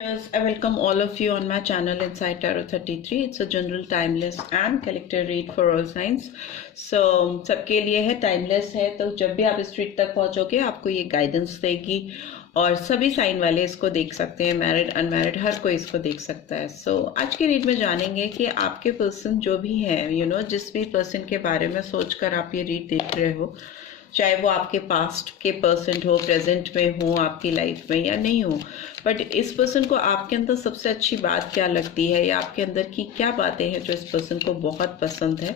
Yes, I welcome all of you on my channel Inside Tarot 33. It's a general, timeless and collector read for all signs. So सबके लिए है, timeless है, तो जब भी आप इस रीड तक पहुंचोगे आपको ये गाइडेंस देगी और सभी साइन वाले इसको देख सकते हैं, मैरिड अनमैरिड हर कोई इसको देख सकता है। सो आज के रीड में जानेंगे कि आपके पर्सन जो भी हैं, जिस भी पर्सन के बारे में सोचकर आप ये रीड देख रहे हो, चाहे वो आपके पास्ट के पर्सन हो, प्रेजेंट में हो, आपकी लाइफ में या नहीं हो, बट इस पर्सन को आपके अंदर सबसे अच्छी बात क्या लगती है या आपके अंदर की क्या बातें हैं जो इस पर्सन को बहुत पसंद है,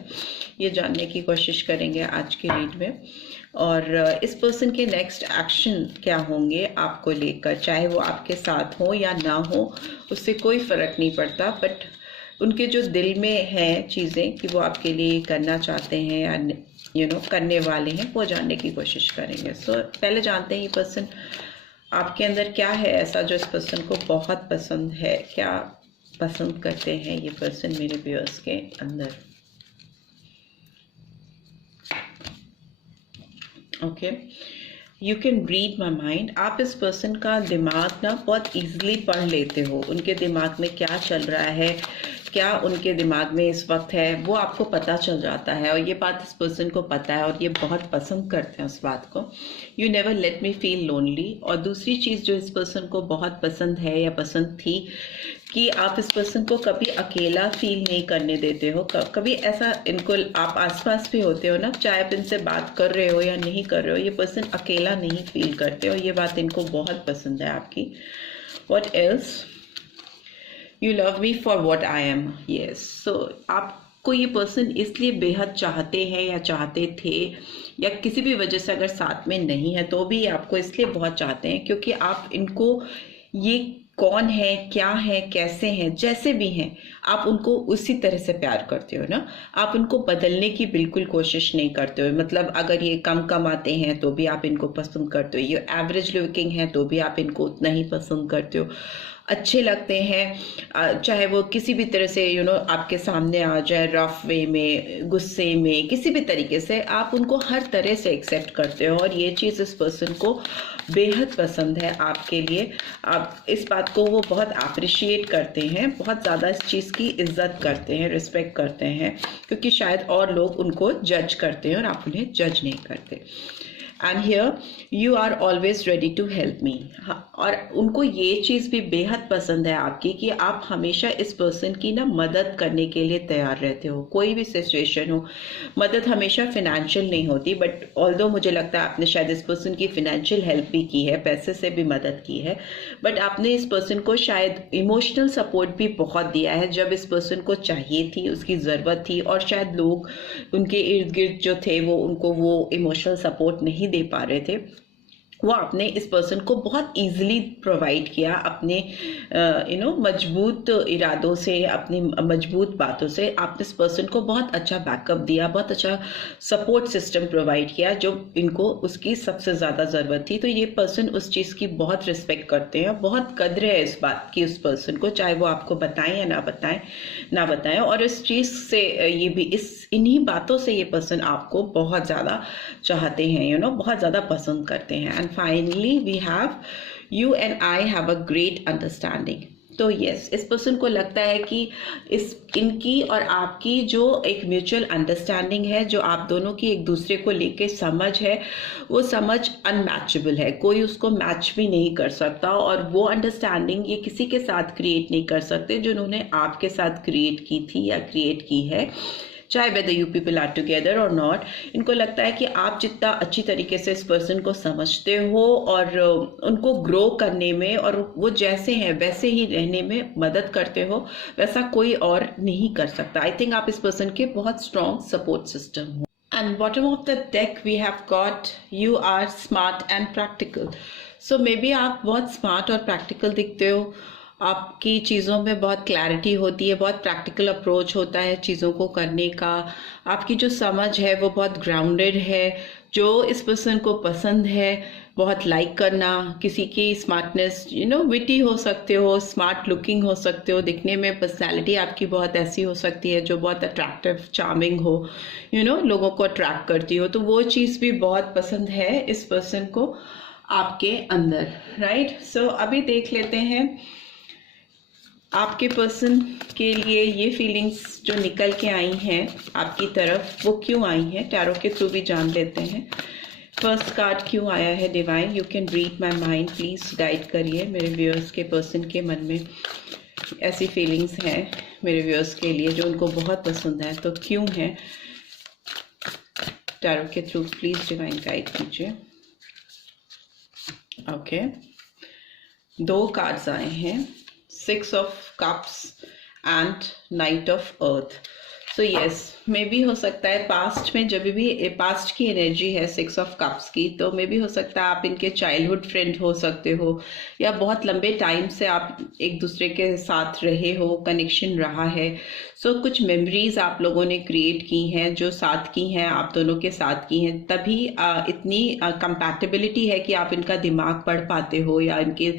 ये जानने की कोशिश करेंगे आज के रीड में। और इस पर्सन के नेक्स्ट एक्शन क्या होंगे आपको लेकर, चाहे वो आपके साथ हो या ना हो उससे कोई फ़र्क नहीं पड़ता, बट उनके जो दिल में है चीज़ें कि वो आपके लिए करना चाहते हैं या करने वाले हैं, वो जानने की कोशिश करेंगे। सो पहले जानते हैं ये पर्सन आपके अंदर क्या है ऐसा जो इस पर्सन को बहुत पसंद है, क्या पसंद करते हैं ये पर्सन मेरे व्यूअर्स के अंदर। Okay, you can read my mind. आप इस पर्सन का दिमाग ना बहुत ईजिली पढ़ लेते हो, उनके दिमाग में क्या चल रहा है, क्या उनके दिमाग में इस वक्त है, वो आपको पता चल जाता है और ये बात इस पर्सन को पता है और ये बहुत पसंद करते हैं उस बात को। You never let me feel lonely. और दूसरी चीज़ जो इस पर्सन को बहुत पसंद है या पसंद थी कि आप इस पर्सन को कभी अकेला फील नहीं करने देते हो। कभी ऐसा इनको आप आसपास भी होते हो ना, चाहे आप इनसे बात कर रहे हो या नहीं कर रहे हो, ये पर्सन अकेला नहीं फील करते और ये बात इनको बहुत पसंद है आपकी। What else? You love me for what I am. Yes, so आपको ये पर्सन इसलिए बेहद चाहते हैं या चाहते थे, या किसी भी वजह से अगर साथ में नहीं है तो भी आपको इसलिए बहुत चाहते हैं क्योंकि आप इनको, ये कौन है, क्या है, कैसे हैं, जैसे भी हैं आप उनको उसी तरह से प्यार करते हो ना। आप उनको बदलने की बिल्कुल कोशिश नहीं करते हो। मतलब अगर ये कम कमाते हैं तो भी आप इनको पसंद करते हो, ये एवरेज लुकिंग है तो भी आप इनको उतना ही पसंद करते हो, अच्छे लगते हैं चाहे वो किसी भी तरह से आपके सामने आ जाए, रफ वे में, गुस्से में, किसी भी तरीके से आप उनको हर तरह से एक्सेप्ट करते हो और ये चीज़ इस पर्सन को बेहद पसंद है आपके लिए। आप इस बात को वो बहुत अप्रिशिएट करते हैं, बहुत ज़्यादा इस चीज़ की इज्जत करते हैं, रिस्पेक्ट करते हैं, क्योंकि शायद और लोग उनको जज करते हैं और आप उन्हें जज नहीं करते। And here you are always ready to help me. और उनको ये चीज़ भी बेहद पसंद है आपकी कि आप हमेशा इस पर्सन की ना मदद करने के लिए तैयार रहते हो, कोई भी सिचुएशन हो। मदद हमेशा फिनेंशियल नहीं होती, बट ऑल्दो मुझे लगता है आपने शायद इस पर्सन की फिनेंशियल हेल्प भी की है, पैसे से भी मदद की है, बट आपने इस पर्सन को शायद इमोशनल सपोर्ट भी बहुत दिया है जब इस पर्सन को चाहिए थी, उसकी ज़रूरत थी, और शायद लोग उनके इर्द गिर्द जो थे वो उनको वो इमोशनल सपोर्ट नहीं दे पा रहे थे, वो आपने इस पर्सन को बहुत इजीली प्रोवाइड किया अपने मजबूत इरादों से, अपनी मजबूत बातों से। आपने इस पर्सन को बहुत अच्छा बैकअप दिया, बहुत अच्छा सपोर्ट सिस्टम प्रोवाइड किया जो इनको उसकी सबसे ज़्यादा ज़रूरत थी। तो ये पर्सन उस चीज़ की बहुत रिस्पेक्ट करते हैं, बहुत कद्र है इस बात की उस पर्सन को, चाहे वो आपको बताएं या ना बताएं। और इस चीज़ से ये भी इन्हीं बातों से ये पर्सन आपको बहुत ज़्यादा चाहते हैं, बहुत ज़्यादा पसंद करते हैं। And finally we have you and I have a great understanding. तो यस, इस पर्सन को लगता है कि इनकी और आपकी जो एक म्यूचुअल अंडरस्टैंडिंग है, जो आप दोनों की एक दूसरे को लेके समझ है, वो समझ अनमैचेबल है, कोई उसको मैच भी नहीं कर सकता। और वो अंडरस्टैंडिंग ये किसी के साथ क्रिएट नहीं कर सकते जो उन्होंने आपके साथ क्रिएट की थी या क्रिएट की है, चाहे whether you people are together और नॉट। इनको लगता है कि आप जितना अच्छी तरीके से इस पर्सन को समझते हो और उनको ग्रो करने में और वो जैसे हैं वैसे ही रहने में मदद करते हो, वैसा कोई और नहीं कर सकता। आई थिंक आप इस पर्सन के बहुत स्ट्रॉन्ग सपोर्ट सिस्टम हो। And bottom of the deck we have got you are smart and practical. So maybe आप बहुत स्मार्ट और प्रैक्टिकल दिखते हो, आपकी चीज़ों में बहुत क्लैरिटी होती है, बहुत प्रैक्टिकल अप्रोच होता है चीज़ों को करने का, आपकी जो समझ है वो बहुत ग्राउंडेड है, जो इस पर्सन को पसंद है बहुत लाइक करना, किसी की स्मार्टनेस, विटी हो सकते हो, स्मार्ट लुकिंग हो सकते हो, दिखने में पर्सनैलिटी आपकी बहुत ऐसी हो सकती है जो बहुत अट्रैक्टिव, चार्मिंग हो, लोगों को अट्रैक्ट करती हो, तो वो चीज़ भी बहुत पसंद है इस पर्सन को आपके अंदर, राइट। सो अभी देख लेते हैं आपके पर्सन के लिए ये फीलिंग्स जो निकल के आई हैं आपकी तरफ, वो क्यों आई हैं, टैरो के थ्रू भी जान लेते हैं। फर्स्ट कार्ड क्यों आया है divine, you can read my mind, please guide करिए मेरे व्यूअर्स के पर्सन के मन में ऐसी फीलिंग्स हैं मेरे व्यूअर्स के लिए जो उनको बहुत पसंद है, तो क्यों है, टैरो के थ्रू प्लीज डिवाइन गाइड कीजिए। ओके, 2 कार्ड्स आए हैं, 6 of cups and knight of earth. So yes, May भी हो सकता है पास्ट में, जब भी पास्ट की एनर्जी है 6 ऑफ कप्स की, तो मे भी हो सकता है आप इनके चाइल्डहुड फ्रेंड हो सकते हो, या बहुत लंबे टाइम से आप एक दूसरे के साथ रहे हो, कनेक्शन रहा है। सो कुछ मेमोरीज आप लोगों ने क्रिएट की हैं, जो साथ की हैं, आप दोनों के साथ की हैं, तभी इतनी कंपैटिबिलिटी है कि आप इनका दिमाग पढ़ पाते हो, या इनके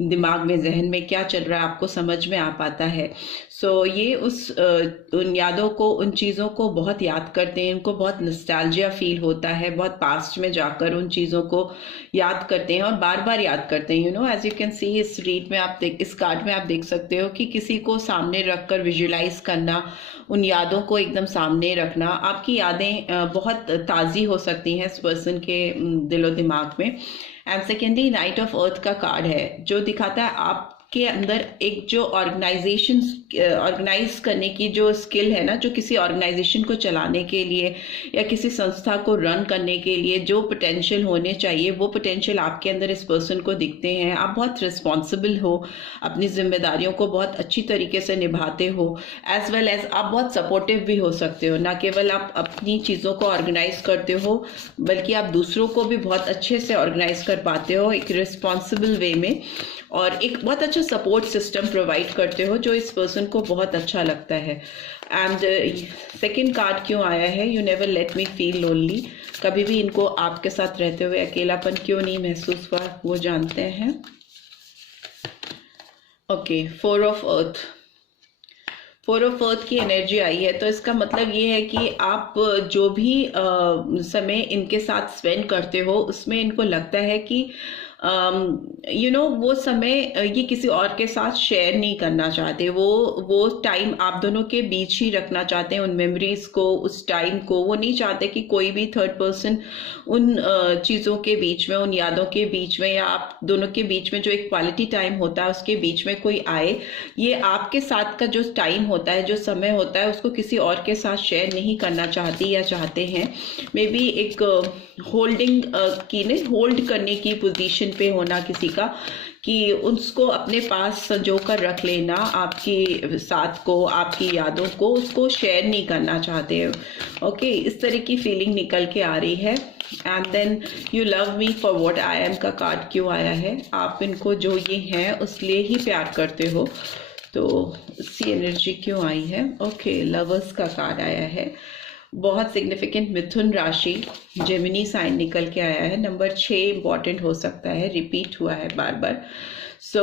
दिमाग में, जहन में क्या चल रहा है आपको समझ में आ पाता है। सो ये उन यादों को, उन चीज़ों को बहुत याद करते हैं, उनको बहुत नॉस्टैल्जिया फील होता है, बहुत पास्ट में जाकर उन चीज़ों को याद करते हैं और बार बार याद करते हैं। You know, as you can see इस रीड में आप इस कार्ड में आप देख सकते हो कि किसी को सामने रखकर विजुलाइज करना, उन यादों को एकदम सामने रखना, आपकी यादें बहुत ताज़ी हो सकती हैं इस पर्सन के दिलो दिमाग में। एंड सेकेंडली नाइट ऑफ अर्थ का कार्ड है जो दिखाता है आपके अंदर एक जो ऑर्गेनाइज करने की जो स्किल है ना, जो किसी ऑर्गेनाइजेशन को चलाने के लिए या किसी संस्था को रन करने के लिए जो पोटेंशियल होने चाहिए, वो पोटेंशियल आपके अंदर इस पर्सन को दिखते हैं। आप बहुत रिस्पॉन्सिबल हो, अपनी जिम्मेदारियों को बहुत अच्छी तरीके से निभाते हो, एज वेल एज आप बहुत सपोर्टिव भी हो सकते हो। ना केवल आप अपनी चीज़ों को ऑर्गेनाइज करते हो, बल्कि आप दूसरों को भी बहुत अच्छे से ऑर्गेनाइज कर पाते हो एक रिस्पॉन्सिबल वे में, और एक बहुत अच्छा सपोर्ट सिस्टम प्रोवाइड करते हो जो इस पर्सन को बहुत अच्छा लगता है। एंड सेकंड कार्ड क्यों आया है, you never let me feel lonely, कभी भी इनको आपके साथ रहते हुए अकेलापन क्यों नहीं महसूस हुआ, वो जानते हैं। Okay, 4 of earth, 4 of earth की एनर्जी आई है, तो इसका मतलब ये है कि आप जो भी समय इनके साथ स्पेंड करते हो उसमें इनको लगता है कि यू नो वो समय ये किसी और के साथ शेयर नहीं करना चाहते, वो टाइम आप दोनों के बीच ही रखना चाहते हैं, उन मेमोरीज को, उस टाइम को। वो नहीं चाहते कि कोई भी थर्ड पर्सन उन चीज़ों के बीच में, उन यादों के बीच में, या आप दोनों के बीच में जो एक क्वालिटी टाइम होता है उसके बीच में कोई आए। ये आपके साथ का जो टाइम होता है, जो समय होता है, उसको किसी और के साथ शेयर नहीं करना चाहती या चाहते हैं। मे बी एक होल्डिंग की ने होल्ड करने की पोजीशन पे होना किसी का, कि उसको अपने पास संजो कर रख लेना, आपकी साथ को, आपकी यादों को, उसको शेयर नहीं करना चाहते हैं। ओके, इस तरह की फीलिंग निकल के आ रही है। And then you love me for what I am का कार्ड क्यों आया है, आप इनको जो ये हैं उस लिए ही प्यार करते हो, तो इसी एनर्जी क्यों आई है। ओके, लवर्स का कार्ड आया है, बहुत सिग्निफिकेंट मिथुन राशि, जेमिनी साइन निकल के आया है। नंबर 6 इंपॉर्टेंट हो सकता है, रिपीट हुआ है बार बार। सो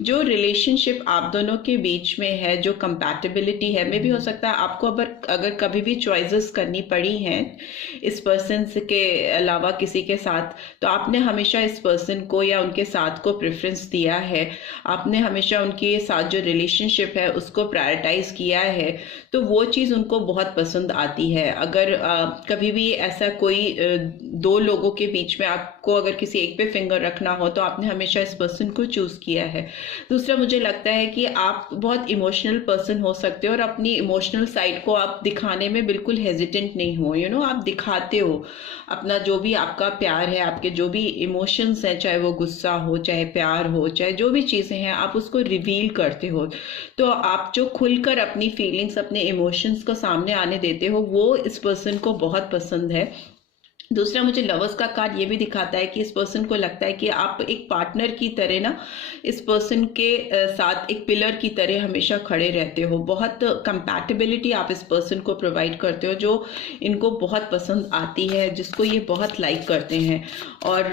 जो रिलेशनशिप आप दोनों के बीच में है, जो कंपैटिबिलिटी है, मे भी हो सकता है आपको अगर कभी भी चॉइसेस करनी पड़ी हैं इस पर्सन के अलावा किसी के साथ, तो आपने हमेशा इस पर्सन को या उनके साथ को प्रेफरेंस दिया है, आपने हमेशा उनके साथ जो रिलेशनशिप है उसको प्रायोरिटाइज किया है, तो वो चीज़ उनको बहुत पसंद आती है। अगर कभी भी ऐसा कोई 2 लोगों के बीच में आपको अगर किसी एक पे फिंगर रखना हो, तो आपने हमेशा इस पर्सन को चूज किया है। दूसरा, मुझे लगता है कि आप बहुत इमोशनल पर्सन हो सकते हो और अपनी इमोशनल साइड को आप दिखाने में बिल्कुल हेजिटेंट नहीं हो। यू नो, आप दिखाते हो अपना जो भी आपका प्यार है, आपके जो भी इमोशंस हैं, चाहे वो गुस्सा हो, चाहे प्यार हो, चाहे जो भी चीजें हैं, आप उसको रिवील करते हो। तो आप जो खुलकर अपनी फीलिंग्स, अपने इमोशंस को सामने आने देते हो, वो इस पर्सन को बहुत पसंद है। दूसरा, मुझे लवर्स का कार्ड ये भी दिखाता है कि इस पर्सन को लगता है कि आप एक पार्टनर की तरह ना इस पर्सन के साथ एक पिलर की तरह हमेशा खड़े रहते हो। बहुत कंपैटिबिलिटी आप इस पर्सन को प्रोवाइड करते हो जो इनको बहुत पसंद आती है, जिसको ये बहुत लाइक करते हैं। और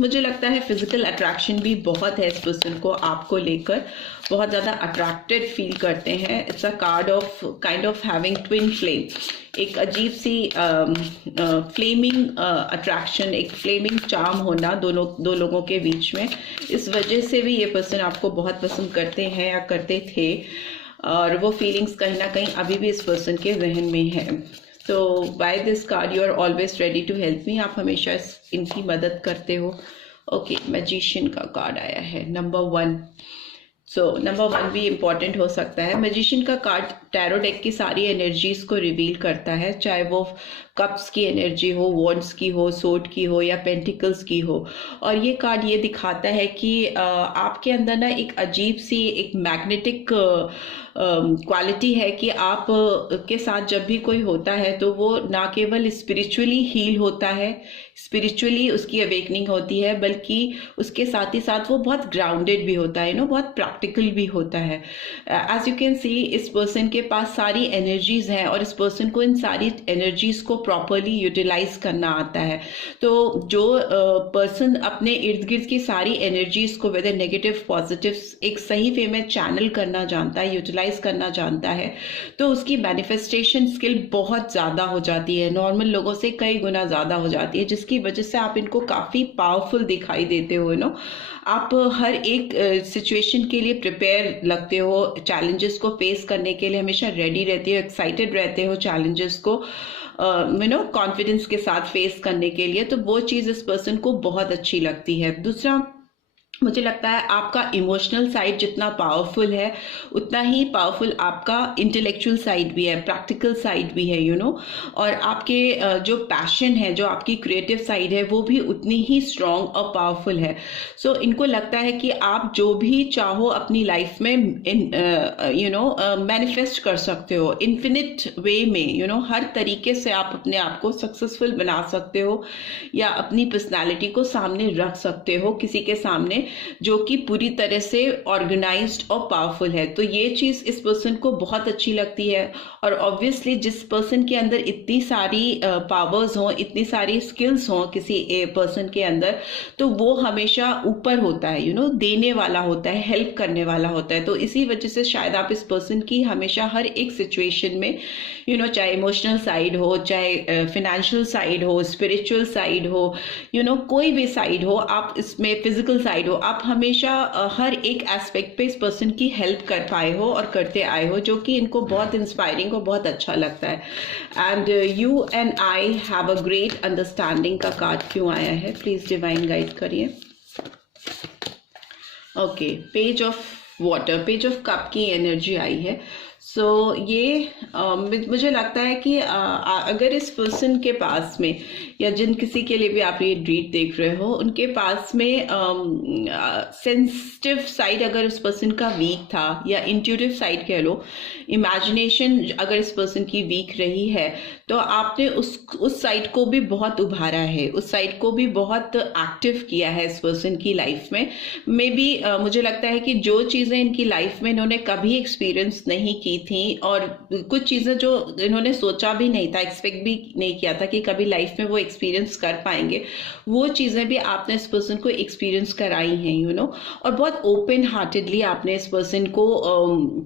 मुझे लगता है फिजिकल अट्रैक्शन भी बहुत है इस पर्सन को आपको लेकर, बहुत ज़्यादा अट्रैक्टेड फील करते हैं। It's a card of kind of having twin flame, एक अजीब सी फ्लेमिंग अट्रैक्शन, एक फ्लेमिंग चार्म होना दो लोगों के बीच में। इस वजह से भी ये पर्सन आपको बहुत पसंद करते हैं या करते थे, और वो फीलिंग्स कहीं ना कहीं अभी भी इस पर्सन के जहन में है। तो by this card you are always ready to help me, आप हमेशा इनकी मदद करते हो। ओके, मैजिशियन का कार्ड आया है, नंबर 1। सो नंबर 1 भी इम्पॉर्टेंट हो सकता है। मैजिशियन का कार्ड टैरो डेक की सारी एनर्जीज को रिवील करता है, चाहे वो कप्स की एनर्जी हो, वॉन्ड्स की हो, सोर्ड की हो या पेंटिकल्स की हो। और ये कार्ड ये दिखाता है कि आपके अंदर ना एक अजीब सी एक मैग्नेटिक क्वालिटी है कि आप के साथ जब भी कोई होता है तो वो ना केवल स्पिरिचुअली हील होता है, स्पिरिचुअली उसकी अवेकनिंग होती है, बल्कि उसके साथ ही साथ वो बहुत ग्राउंडेड भी होता है, बहुत प्रैक्टिकल भी होता है। एज यू कैन सी, इस पर्सन के पास सारी एनर्जीज हैं और इस पर्सन को इन सारी एनर्जीज को प्रॉपरली यूटिलाइज करना आता है। तो जो पर्सन अपने इर्द गिर्द की सारी एनर्जीज को वेदर नेगेटिव पॉजिटिव एक सही वे में चैनल करना जानता है, यूटिलाइज करना जानता है, तो उसकी मैनिफेस्टेशन स्किल बहुत ज़्यादा हो जाती है, नॉर्मल लोगों से कई गुना ज़्यादा हो जाती है, जिसकी वजह से आप इनको काफ़ी पावरफुल दिखाई देते हो। आप हर एक सिचुएशन के लिए प्रिपेयर लगते हो, चैलेंजेस को फेस करने के लिए हमेशा रेडी रहते हो, एक्साइटेड रहते हो चैलेंजेस को कॉन्फिडेंस के साथ फेस करने के लिए। तो वो चीज़ इस पर्सन को बहुत अच्छी लगती है। दूसरा, मुझे लगता है आपका इमोशनल साइड जितना पावरफुल है, उतना ही पावरफुल आपका इंटेलेक्चुअल साइड भी है, प्रैक्टिकल साइड भी है, और आपके जो पैशन है, जो आपकी क्रिएटिव साइड है, वो भी उतनी ही स्ट्रॉन्ग और पावरफुल है। सो इनको लगता है कि आप जो भी चाहो अपनी लाइफ में मैनिफेस्ट कर सकते हो इन्फिनिट वे में, हर तरीके से आप अपने आप को सक्सेसफुल बना सकते हो या अपनी पर्सनालिटी को सामने रख सकते हो किसी के सामने, जो कि पूरी तरह से ऑर्गेनाइज्ड और पावरफुल है। तो ये चीज इस पर्सन को बहुत अच्छी लगती है। और ऑब्वियसली जिस पर्सन के अंदर इतनी सारी पावर्स हो, इतनी सारी स्किल्स हो किसी पर्सन के अंदर, तो वो हमेशा ऊपर होता है, देने वाला होता है, हेल्प करने वाला होता है। तो इसी वजह से शायद आप इस पर्सन की हमेशा हर एक सिचुएशन में चाहे इमोशनल साइड हो, चाहे फिनेंशियल साइड हो, स्पिरिचुअल साइड हो, कोई भी साइड हो, आप इसमें फिजिकल साइड हो, आप हमेशा हर एक एस्पेक्ट पे इस पर्सन की हेल्प कर पाए हो और करते आए हो, जो कि इनको बहुत इंस्पायरिंग और बहुत अच्छा लगता है। And you and I have a great understanding का कार्ड क्यों आया है, प्लीज डिवाइन गाइड करिए। Okay, page of water, page of cup की एनर्जी आई है। सो ये मुझे लगता है कि अगर इस पर्सन के पास में, या जिन किसी के लिए भी आप ये रीड देख रहे हो, उनके पास में सेंसिटिव साइड अगर उस पर्सन का वीक था, या इंट्यूटिव साइड कह लो, इमेजिनेशन अगर इस पर्सन की वीक रही है, तो आपने उस साइड को भी बहुत उभारा है, उस साइड को भी बहुत एक्टिव किया है इस पर्सन की लाइफ में। मे बी मुझे लगता है कि जो चीज़ें इनकी लाइफ में इन्होंने कभी एक्सपीरियंस नहीं की थी, और कुछ चीज़ें जो इन्होंने सोचा भी नहीं था, एक्सपेक्ट भी नहीं किया था कि कभी लाइफ में वो एक्सपीरियंस कर पाएंगे, वो चीज़ें भी आपने इस पर्सन को एक्सपीरियंस कराई हैं, और बहुत ओपन हार्टेडली आपने इस पर्सन को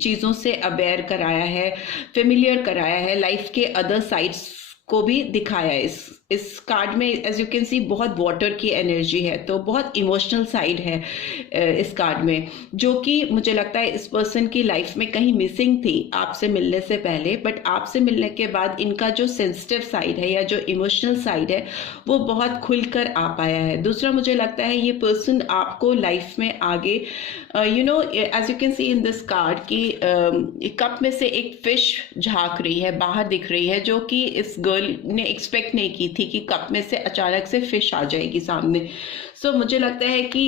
चीज़ों से अवेयर कराया है, फेमिलियर कराया है, लाइफ के अदर साइड्स को भी दिखाया है। इस कार्ड में एज यू कैन सी बहुत वाटर की एनर्जी है, तो बहुत इमोशनल साइड है इस कार्ड में, जो कि मुझे लगता है इस पर्सन की लाइफ में कहीं मिसिंग थी आपसे मिलने से पहले, बट आपसे मिलने के बाद इनका जो सेंसिटिव साइड है या जो इमोशनल साइड है वो बहुत खुलकर आ पाया है। दूसरा, मुझे लगता है ये पर्सन आपको लाइफ में आगे as you can see in this card की कप में से एक फिश झांक रही है, बाहर दिख रही है, जो कि इस गर्ल ने एक्सपेक्ट नहीं की थी कि कप में से अचानक से फिश आ जाएगी सामने। सो मुझे लगता है कि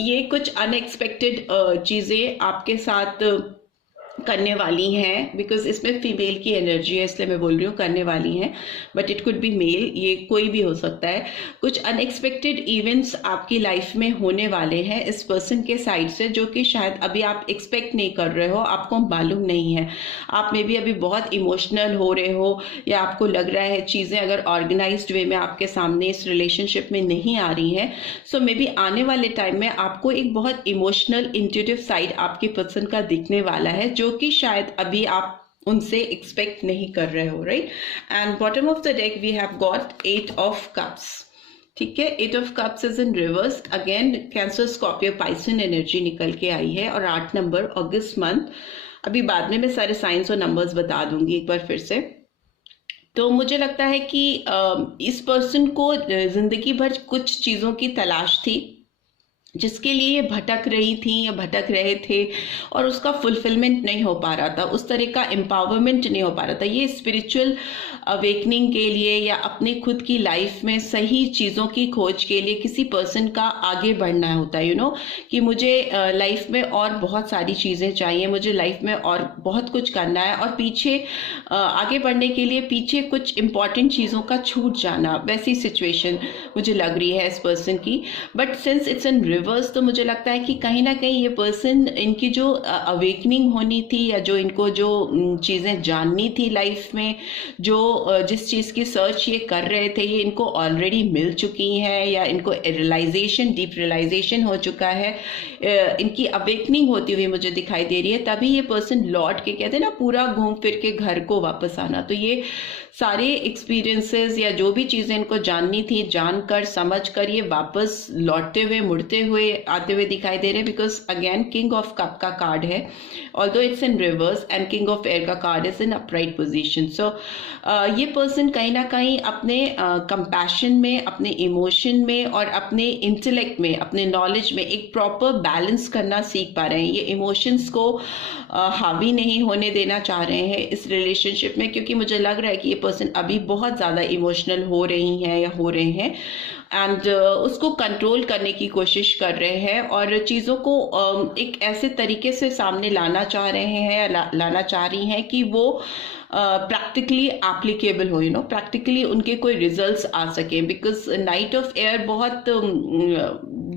ये कुछ अनएक्सपेक्टेड चीज़ें आपके साथ करने वाली हैं, बिकॉज इसमें फीमेल की एनर्जी है इसलिए मैं बोल रही हूँ करने वाली हैं, but it could be male, ये कोई भी हो सकता है। कुछ अनएक्सपेक्टेड इवेंट्स आपकी लाइफ में होने वाले हैं इस पर्सन के साइड से, जो कि शायद अभी आप एक्सपेक्ट नहीं कर रहे हो, आपको मालूम नहीं है। आप में भी अभी बहुत इमोशनल हो रहे हो, या आपको लग रहा है चीज़ें अगर ऑर्गेनाइज्ड वे में आपके सामने इस रिलेशनशिप में नहीं आ रही हैं, सो मे बी आने वाले टाइम में आपको एक बहुत इमोशनल इंट्यूटिव साइड आपके पर्सन का दिखने वाला है, जो कि शायद अभी आप उनसे एक्सपेक्ट नहीं कर रहे हो, right. And bottom of the deck we have got 8 of cups, ठीक है। 8 of cups is in reverse, again Cancer Scorpio Pisces energy निकल के आई है, और 8 नंबर अगस्त मंथ। अभी बाद में मैं सारे साइंस और नंबर्स बता दूंगी एक बार फिर से। तो मुझे लगता है कि इस पर्सन को जिंदगी भर कुछ चीज़ों की तलाश थी जिसके लिए ये भटक रही थी या भटक रहे थे, और उसका फुलफिलमेंट नहीं हो पा रहा था, उस तरह का एम्पावरमेंट नहीं हो पा रहा था। ये स्पिरिचुअल अवेकनिंग के लिए या अपनी खुद की लाइफ में सही चीज़ों की खोज के लिए किसी पर्सन का आगे बढ़ना होता है, यू नो, कि मुझे लाइफ में और बहुत सारी चीज़ें चाहिए, मुझे लाइफ में और बहुत कुछ करना है, और पीछे आगे बढ़ने के लिए पीछे कुछ इंपॉर्टेंट चीज़ों का छूट जाना, वैसी सिचुएशन मुझे लग रही है इस पर्सन की। But since it's in reverse, तो मुझे लगता है कि कहीं ना कहीं ये पर्सन, इनकी जो अवेकनिंग होनी थी या जो इनको जो चीज़ें जाननी थी लाइफ में, जो जिस चीज़ की सर्च ये कर रहे थे, ये इनको ऑलरेडी मिल चुकी हैं, या इनको रियलाइजेशन, डीप रियलाइजेशन हो चुका है, इनकी अवेकनिंग होती हुई मुझे दिखाई दे रही है। तभी ये पर्सन लौट के, कहते हैं ना, पूरा घूम फिर के घर को वापस आना। तो ये सारे एक्सपीरियंसेस या जो भी चीज़ें इनको जाननी थी, जानकर समझकर ये वापस लौटते हुए, मुड़ते हुए, आते हुए दिखाई दे रहे हैं। Because again king of cup का कार्ड है, although it's in reverse, and king of air का card is in upright position. So ये पर्सन कहीं ना कहीं अपने कंपैशन में, अपने इमोशन में और अपने इंटेलेक्ट में, अपने नॉलेज में एक प्रॉपर बैलेंस करना सीख पा रहे हैं। ये इमोशंस को हावी नहीं होने देना चाह रहे हैं इस रिलेशनशिप में, क्योंकि मुझे लग रहा है कि ये पर्सन अभी बहुत ज़्यादा इमोशनल हो रही हैं या हो रहे हैं, एंड उसको कंट्रोल करने की कोशिश कर रहे हैं, और चीज़ों को एक ऐसे तरीके से सामने लाना चाह रहे हैं या लाना चाह रही हैं कि वो प्रैक्टिकली एप्लीकेबल हो, यू नो, प्रैक्टिकली उनके कोई रिजल्ट्स आ सके। बिकॉज नाइट ऑफ एयर बहुत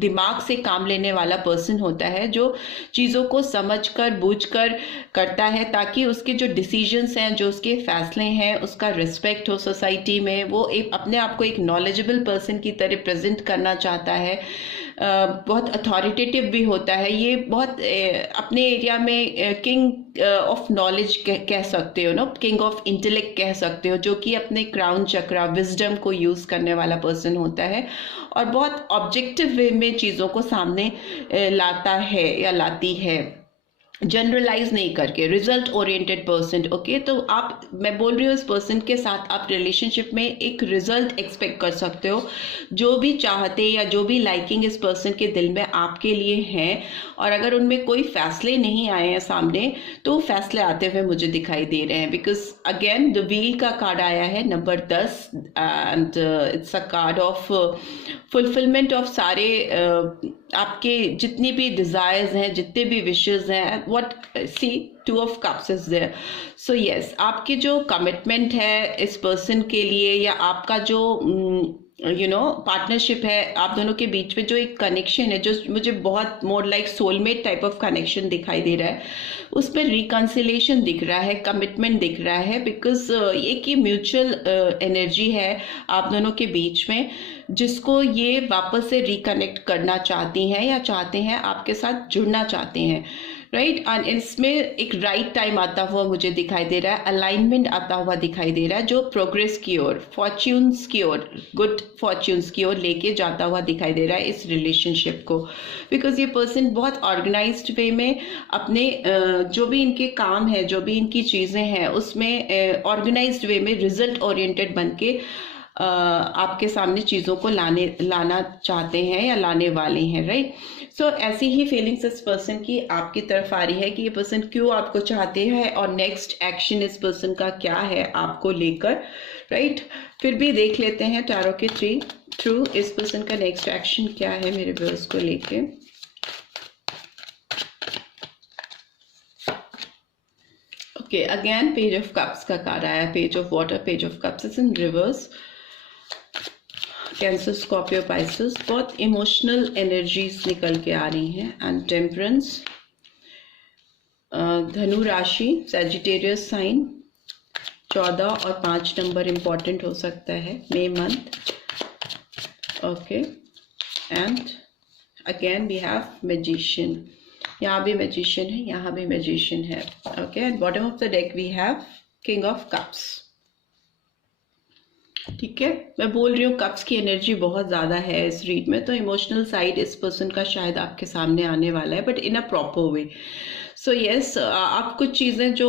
दिमाग से काम लेने वाला पर्सन होता है, जो चीज़ों को समझकर बूझकर करता है, ताकि उसके जो डिसीजंस हैं, जो उसके फैसले हैं, उसका रिस्पेक्ट हो सोसाइटी में। वो एक अपने आप को एक नॉलेजेबल पर्सन की तरह प्रेजेंट करना चाहता है, बहुत अथॉरिटेटिव भी होता है। ये बहुत अपने एरिया में किंग ऑफ नॉलेज कह सकते हो ना, किंग ऑफ इंटेलेक्ट कह सकते हो, जो कि अपने क्राउन चक्रा, विजडम को यूज़ करने वाला पर्सन होता है, और बहुत ऑब्जेक्टिव वे में चीज़ों को सामने लाता है या लाती है, जनरलाइज नहीं करके, रिजल्ट ओरिएंटेड पर्सन। ओके, तो आप, मैं बोल रही हूँ, इस पर्सन के साथ आप रिलेशनशिप में एक रिजल्ट एक्सपेक्ट कर सकते हो। जो भी चाहते या जो भी लाइकिंग इस पर्सन के दिल में आपके लिए हैं, और अगर उनमें कोई फैसले नहीं आए हैं सामने, तो फैसले आते हुए मुझे दिखाई दे रहे हैं। बिकॉज अगेन द व्हील का कार्ड आया है, number 10, and it's a card of fulfilment of सारे आपके जितनी भी डिजायर्स हैं, जितने भी विशेस हैं। What see 2 of cups is there. So yes, आपकी जो कमिटमेंट है इस पर्सन के लिए, या आपका जो यू नो पार्टनरशिप है, आप दोनों के बीच में जो एक कनेक्शन है, जो मुझे बहुत more like soulmate type of connection दिखाई दे रहा है, उसमें रिकंसिलेशन दिख रहा है, कमिटमेंट दिख रहा है। बिकॉज एक ये म्यूचुअल एनर्जी है आप दोनों के बीच में, जिसको ये वापस से रिकनेक्ट करना चाहती हैं या चाहते हैं, आपके साथ जुड़ना चाहते हैं, राइट। एंड इसमें एक राइट टाइम आता हुआ मुझे दिखाई दे रहा है, अलाइनमेंट आता हुआ दिखाई दे रहा है, जो प्रोग्रेस की ओर, फॉर्च्यून्स की ओर, गुड फॉर्च्यून्स की ओर लेके जाता हुआ दिखाई दे रहा है इस रिलेशनशिप को। बिकॉज ये पर्सन बहुत ऑर्गेनाइज्ड वे में अपने जो भी इनके काम है, जो भी इनकी चीज़ें हैं, उसमें ऑर्गेनाइज्ड वे में रिजल्ट ओरिएंटेड बन के आपके सामने चीज़ों को लाना चाहते हैं या लाने वाले हैं, राइट। सो ऐसी ही फीलिंग्स इस पर्सन की आपकी तरफ आ रही है कि ये पर्सन क्यों आपको चाहते हैं, और नेक्स्ट एक्शन इस पर्सन का क्या है आपको लेकर, राइट। फिर भी देख लेते हैं टैरो के थ्रू इस पर्सन का नेक्स्ट एक्शन क्या है मेरे व्यूअर्स को लेके। Okay, again page of cups का कार्ड आया, page of water, page of cups is in reverse. Cancer, Scorpio, Pisces, बहुत इमोशनल एनर्जीज निकल के आ रही हैं। एंड टेम्परेंस, धनु राशि, सैजिटेरियस साइन, 14 और 5 नंबर इम्पॉर्टेंट हो सकता है, May month. Okay, and again we have magician, यहाँ भी मैजिशियन है, यहाँ भी मैजिशियन है। Okay, at bottom of the deck we have king of cups. ठीक है, मैं बोल रही हूँ कप्स की एनर्जी बहुत ज़्यादा है इस रीड में, तो इमोशनल साइड इस पर्सन का शायद आपके सामने आने वाला है, but in a proper way. So yes, आप कुछ चीज़ें जो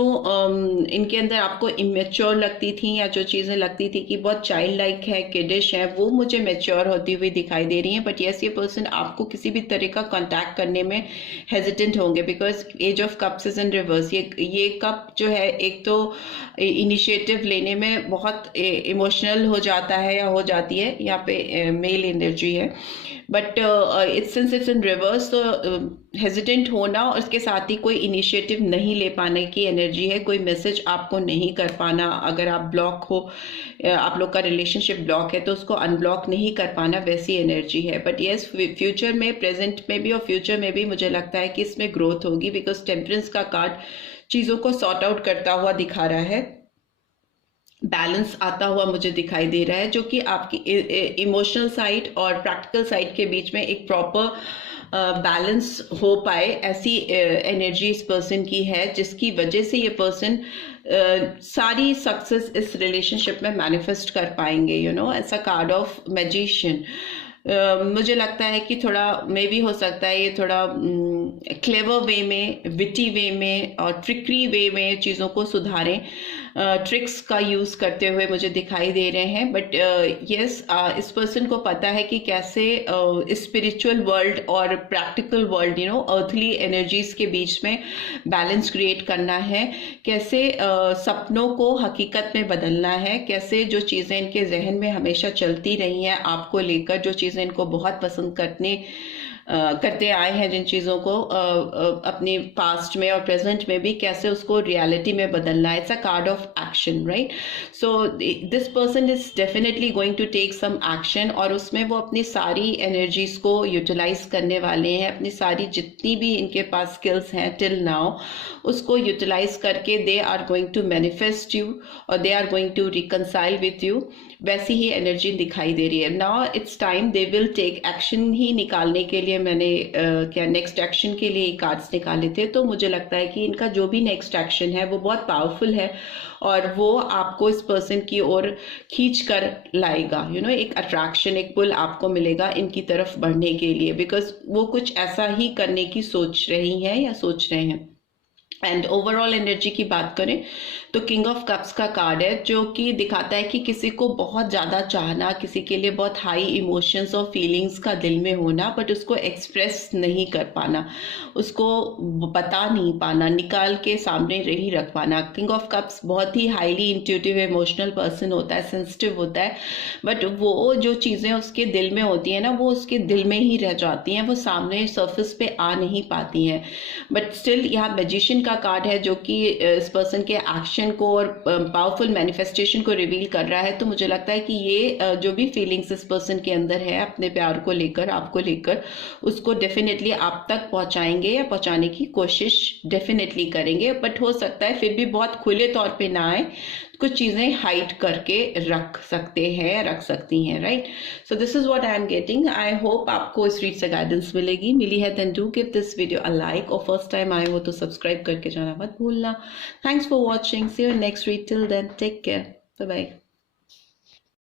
इनके अंदर आपको इमेच्योर लगती थी, या जो चीज़ें लगती थी कि बहुत चाइल्ड लाइक है, किडिश है, वो मुझे मैच्योर होती हुई दिखाई दे रही हैं। बट यस, ये पर्सन आपको किसी भी तरह का कांटेक्ट करने में हेजिटेंट होंगे, because ace of cups is in reverse. ये कप जो है, एक तो इनिशिएटिव लेने में बहुत इमोशनल हो जाता है या हो जाती है, यहाँ पे मेल एनर्जी है, but since it's in reverse, तो हेजिटेंट होना और उसके साथ ही कोई इनिशिएटिव नहीं ले पाने की एनर्जी है। कोई मैसेज आपको नहीं कर पाना, अगर आप ब्लॉक हो, आप लोग का रिलेशनशिप ब्लॉक है, तो उसको अनब्लॉक नहीं कर पाना, वैसी एनर्जी है। बट यस, फ्यूचर में, प्रेजेंट में भी और फ्यूचर में भी मुझे लगता है कि इसमें ग्रोथ होगी, बिकॉज टेम्परेंस का कार्ड चीज़ों को सॉर्ट आउट करता हुआ दिखा रहा है, बैलेंस आता हुआ मुझे दिखाई दे रहा है, जो कि आपकी इमोशनल साइड और प्रैक्टिकल साइड के बीच में एक प्रॉपर बैलेंस हो पाए, ऐसी एनर्जी इस पर्सन की है, जिसकी वजह से ये पर्सन सारी सक्सेस इस रिलेशनशिप में मैनिफेस्ट कर पाएंगे। यू नो, ऐसा कार्ड ऑफ मैजिशियन। मुझे लगता है कि थोड़ा मे भी हो सकता है ये थोड़ा क्लेवर वे में, विटी वे में और ट्रिकरी वे में चीज़ों को सुधारें, ट्रिक्स का यूज़ करते हुए मुझे दिखाई दे रहे हैं। बट यस, इस पर्सन को पता है कि कैसे स्पिरिचुअल वर्ल्ड और practical world, you know, earthly energies के बीच में बैलेंस क्रिएट करना है, कैसे सपनों को हकीकत में बदलना है, कैसे जो चीज़ें इनके जहन में हमेशा चलती रही हैं आपको लेकर, जो चीज़ें इनको बहुत पसंद करते आए हैं, जिन चीज़ों को अपने पास्ट में और प्रेजेंट में भी, कैसे उसको रियलिटी में बदलना है। It's a card of action, right? So this person is definitely going to take some action, और उसमें वो अपनी सारी एनर्जीज को यूटिलाइज करने वाले हैं, अपनी सारी जितनी भी इनके पास स्किल्स हैं टिल नाउ, उसको यूटिलाइज करके they are going to manifest you, और they are going to reconcile with you. वैसी ही एनर्जी दिखाई दे रही है। Now it's time they will take action ही निकालने के लिए मैंने क्या नेक्स्ट एक्शन के लिए कार्ड्स निकाले थे, तो मुझे लगता है कि इनका जो भी नेक्स्ट एक्शन है वो बहुत पावरफुल है, और वो आपको इस पर्सन की ओर खींच कर लाएगा। यू नो, एक अट्रैक्शन, एक पुल आपको मिलेगा इनकी तरफ बढ़ने के लिए, बिकॉज वो कुछ ऐसा ही करने की सोच रही हैं या सोच रहे हैं। एंड ओवरऑल एनर्जी की बात करें तो किंग ऑफ कप्स का कार्ड है, जो कि दिखाता है कि किसी को बहुत ज़्यादा चाहना, किसी के लिए बहुत हाई इमोशंस और फीलिंग्स का दिल में होना, बट उसको एक्सप्रेस नहीं कर पाना, उसको बता नहीं पाना, निकाल के सामने ही रख पाना। किंग ऑफ कप्स बहुत ही हाईली इंट्यूटिव इमोशनल पर्सन होता है, सेंसिटिव होता है, बट वो जो चीज़ें उसके दिल में होती हैं ना, वो उसके दिल में ही रह जाती हैं, वो सामने सर्फेस पे आ नहीं पाती हैं। बट स्टिल यहाँ मैजिशियन का कार्ड है, जो कि इस पर्सन के एक्शन को और पावरफुल मैनिफेस्टेशन को रिवील कर रहा है। तो मुझे लगता है कि ये जो भी फीलिंग्स इस पर्सन के अंदर है अपने प्यार को लेकर, आपको लेकर, उसको डेफिनेटली आप तक पहुंचाएंगे या पहुंचाने की कोशिश डेफिनेटली करेंगे। बट हो सकता है फिर भी बहुत खुले तौर पे ना आए, कुछ चीजें हाइड करके रख सकते हैं, रख सकती हैं, right? So this is what I am getting. I hope आपको इस रीड से गाइडेंस मिलेगी। मिली है then do give this video a like, और फर्स्ट टाइम आए हो तो सब्सक्राइब करके जाना मत भूलना। Thanks for watching, see you next read, till then take care, bye bye.